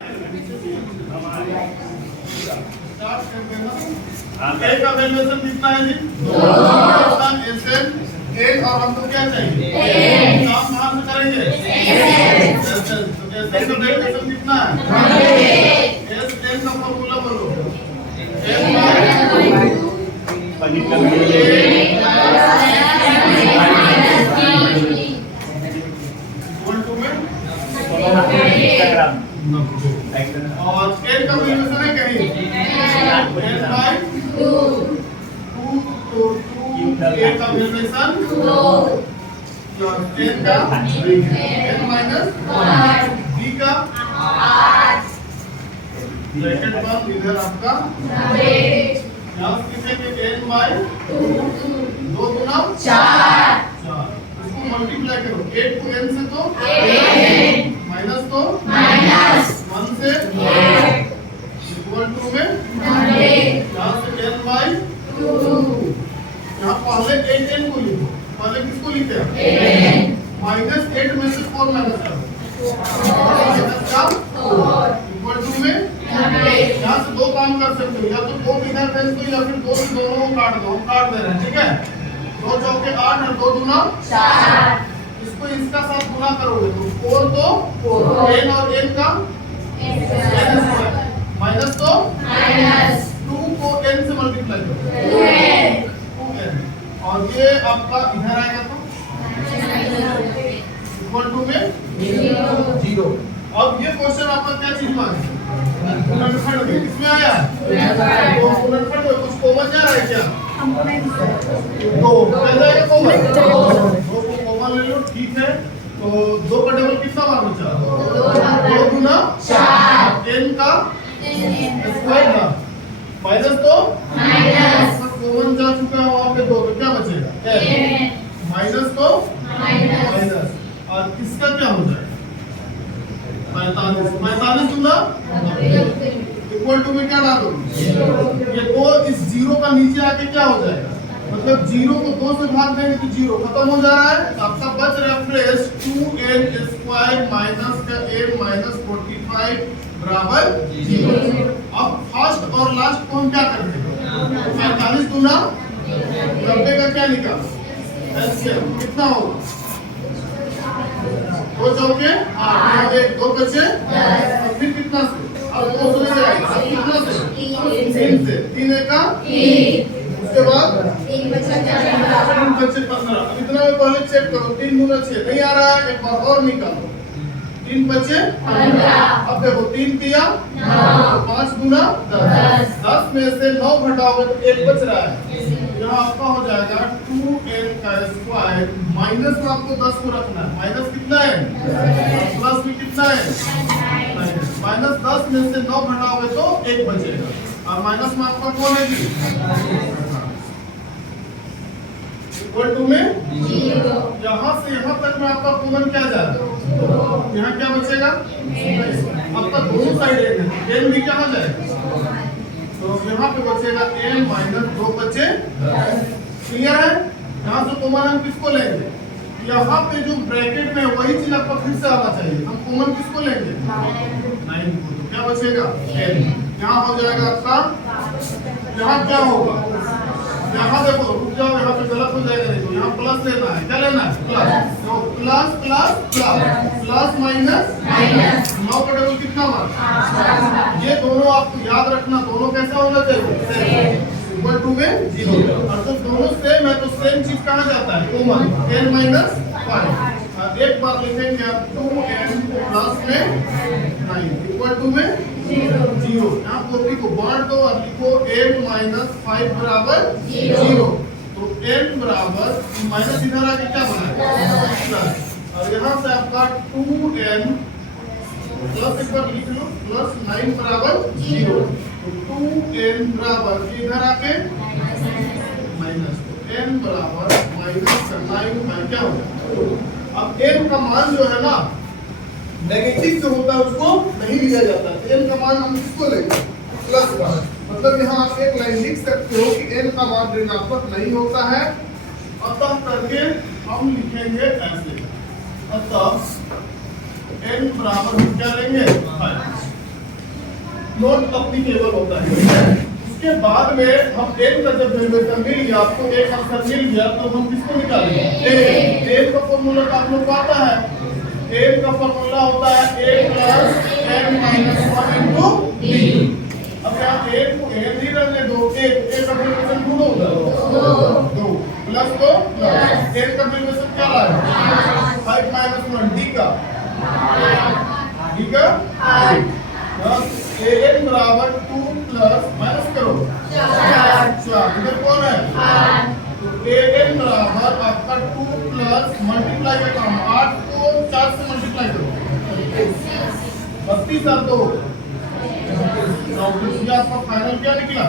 ए का वैल्यूएशन कितना है जी? 2। एन और हमको क्या चाहिए? काम कहाँ से करेंगे? तो एस का वैल्यूएशन कितना है? एस एन का फॉर्मूला बोलो। एन और एन का वैल्यूएशन है कहीं एन बाय 2 तो 2 ए का वैल्यूएशन 2 प्लस एन का एन माइनस 1 बी का 8 ब्रैकेट बंद इधर आपका 9 यहाँ किसे के एन बाय 2 2 गुना 4 इसको मल्टीप्लाई करो 8 को एन से तो 8 माइनस तो माइनस 1 से 8 इक्वल टू में 9 यहाँ से n बाई 2 यहाँ पहले 8n को लिखो। पहले किसको लिखते हैं? माइनस 8 में से 4 माइनस करो इक्वल टू में 9। यहाँ से दो काम कर सकते हो, या तो दो बिना फेंस को या फिर दो से दोनों को काट दो। हम काट दे रहे हैं, ठीक है? 2 चौके 8 और 2 दूना 4। इसको इसका साथ गुना करोगे तो 4 तो 4 n और n का माइनस तो माइनस 2 को n से मल्टीप्लाई करो 2n और ये आपका इधर आएगा तो इक्वल टू में 0। अब ये क्वेश्चन आपका क्या चीज मांगे? गुणनखंड में किसमें आया? तो गुणनखंड में कुछ कॉमन जा रहा है क्या? तो क्या जाएगा कॉमन? 2 को कॉमन ले लो, ठीक है। तो 2 का डबल कितना बार बचा? 2 गुना 4 n का स्क्वायर था माइनस तो माइनस कॉमन जा चुका है वहां पे 2 तो क्या बचेगा? माइनस तो माइनस और इसका क्या हो जाएगा? 45 गुना इक्वल टू में क्या डालोगे? ये 2 इस 0 का नीचे आके क्या हो जाएगा? मतलब 0 को 2 से भाग देंगे तो 0 खत्म हो जा रहा है। आपका बच रहा है 2n स्क्वायर माइनस का n माइनस 45 बराबर 0। अब फर्स्ट और लास्ट को हम क्या करते हैं? 45 गुना 90 का क्या निकालो? एलसीएम कितना होगा? 2 चौके 8 1 2 बचे 10 फिर कितना से? अब 2 से जाएगा कितना से? 3 से 3 का 3 उसके बाद 3 बचे 15। अब इतना में पहले चेक करो 3 गुना 6 नहीं आ रहा है, एक बार और निकालो 3 बचे 15। अब देखो 3 किया 9 5 गुना 10 10 में से 9 घटाओगे तो 1 बच रहा है। यहाँ आपका हो जाएगा 2n का स्क्वायर माइनस में आपको 10 को रखना है। माइनस कितना है? प्लस में कितना है? माइनस 10 में से 9 घटाओगे तो 1 बचेगा और माइनस में आपका कौन है जी? इक्वल टू में 0। यहाँ से यहाँ तक में आपका कॉमन क्या जा रहा है? यहाँ क्या बचेगा? आपका दोनों साइड n है, n भी कहाँ जाएगा? तो यहाँ पे बचेगा n माइनस 2 बचे 10। क्लियर है? यहाँ से कॉमन हम किसको लेंगे? यहाँ पे जो ब्रैकेट में वही चीज आपको फिर से आना चाहिए। हम कॉमन किसको लेंगे? 9 को। तो क्या बचेगा? n। यहाँ हो जाएगा आपका, यहाँ क्या होगा? यहाँ देखो रुक जाओ, यहाँ पे गलत हो जाएगा नहीं तो यहाँ प्लस लेना है। क्या लेना है? प्लस। तो plus plus plus plus minus minus 9 का डबल कितना बार? ये दोनों आपको याद रखना, दोनों कैसे होना चाहिए? इक्वल टू में 0। और तो दोनों सेम है तो सेम चीज कहाँ जाता है? Common n minus 5। एक बार लिखेंगे आप 2n प्लस में 9 इक्वल टू में 0। यहाँ कॉपी को बांट दो और लिखो n माइनस 5 बराबर 0। तो n बराबर माइनस इधर आके क्या बना? प्लस। और यहाँ से आपका 2n प्लस एक बार लिख लो प्लस 9 बराबर 0। तो 2n बराबर इधर आके माइनस, तो n बराबर माइनस 9 बाई क्या होगा? अब n का मान जो है ना नेगेटिव जो होता है उसको नहीं लिया जाता है। n का मान हम किसको लेंगे? प्लस का। मतलब यहाँ आप एक लाइन लिख सकते हो कि n का मान ऋणात्मक नहीं होता है। अतः करके हम लिखेंगे ऐसे, अतः n बराबर हम क्या लेंगे? 5। नॉट अप्लीकेबल होता है। उसके बाद में हम n का जब डेरिवेटिव मिल गया, आपको एक आंसर मिल गया, तो हम किसको निकालेंगे? n का फॉर्मूला तो आप लोग को आता है। n का फॉर्मूला होता है a plus n minus 1 into d। अब यहाँ n को n ही रहने दो, a का डेरिवेटिव ढूंढो उधर, 2 प्लस 2 प्लस n का डेरिवेटिव क्या लाए? 5 माइनस 1 d का 8 प्लस an बराबर 2 प्लस माइनस करो 4। इधर कौन है? तो an बराबर आपका 2 प्लस मल्टीप्लाई का काम, 8 को 4 से मल्टीप्लाई करो, 32 और 2 आपका फाइनल क्या निकला?